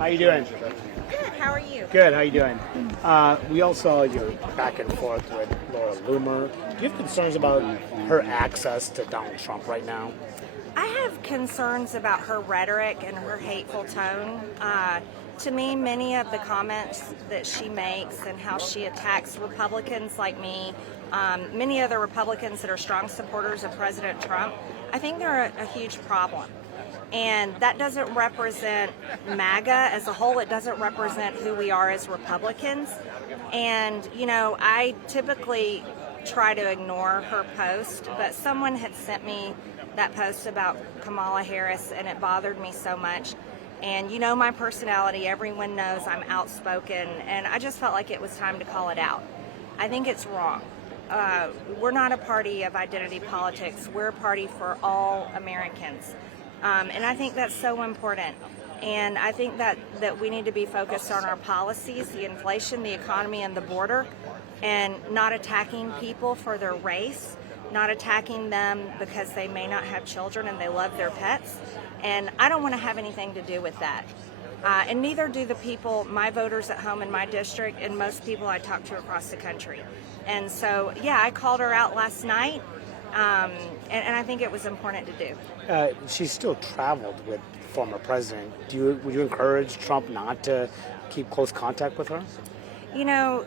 How you doing? Good. How are you? Good. How you doing? We all saw your back and forth with Loomer. Do you have concerns about her access to Donald Trump right now? I have concerns about her rhetoric and her hateful tone. To me, many of the comments that she makes and how she attacks Republicans like me, many other Republicans that are strong supporters of President Trump, I think they're a huge problem. And that doesn't represent MAGA as a whole. It doesn't represent who we are as Republicans. And, you know, I typically try to ignore her post, but someone had sent me that post about Kamala Harris, and it bothered me so much. And you know my personality, everyone knows I'm outspoken, and I just felt like it was time to call it out. I think it's wrong. We're not a party of identity politics. We're a party for all Americans. And I think that's so important. And I think that we need to be focused on our policies, the inflation, the economy, and the border, and not attacking people for their race, not attacking them because they may not have children and they love their pets. And I don't want to have anything to do with that. And neither do the people, my voters at home in my district, and most people I talk to across the country. And so, yeah, I called her out last night, and I think it was important to do. She's still traveled with the former president. Would you encourage Trump not to keep close contact with her? You know,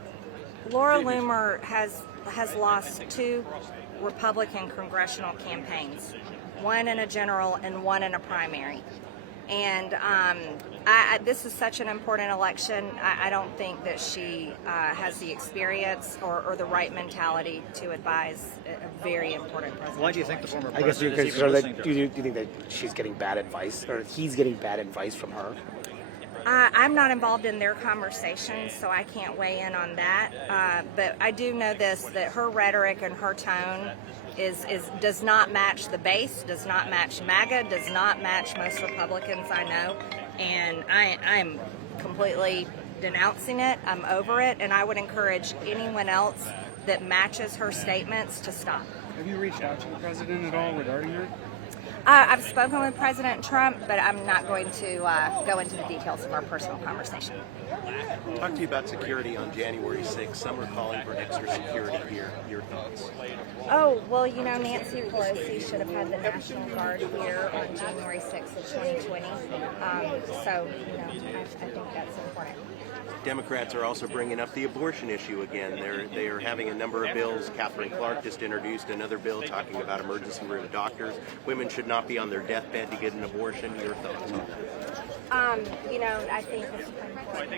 Laura Loomer has lost two Republican congressional campaigns, one in a general and one in a primary. And this is such an important election. I don't think that she has the experience or the right mentality to advise a very important president. Why do you think the former I guess president you're is even listening to her? do you think that she's getting bad advice, or he's getting bad advice from her? I'm not involved in their conversations, so I can't weigh in on that. But I do know this, that her rhetoric and her tone does not match the base, does not match MAGA, does not match most Republicans I know. And I'm completely denouncing it. I'm over it. And I would encourage anyone else that matches her statements to stop. Have you reached out to the president at all regarding her? I've spoken with President Trump, but I'm not going to go into the details of our personal conversation. Talk to you about security on January 6th. Some are calling for extra security here. Your thoughts? Oh, well, you know, Nancy Pelosi should have had the National Guard here on January 6th of 2020. So, you know, I think that's important. Democrats are also bringing up the abortion issue again. They are having a number of bills. Catherine Clark just introduced another bill talking about emergency room doctors. Women should not be on their deathbed to get an abortion. Your thoughts on that? You know, I think the Supreme Court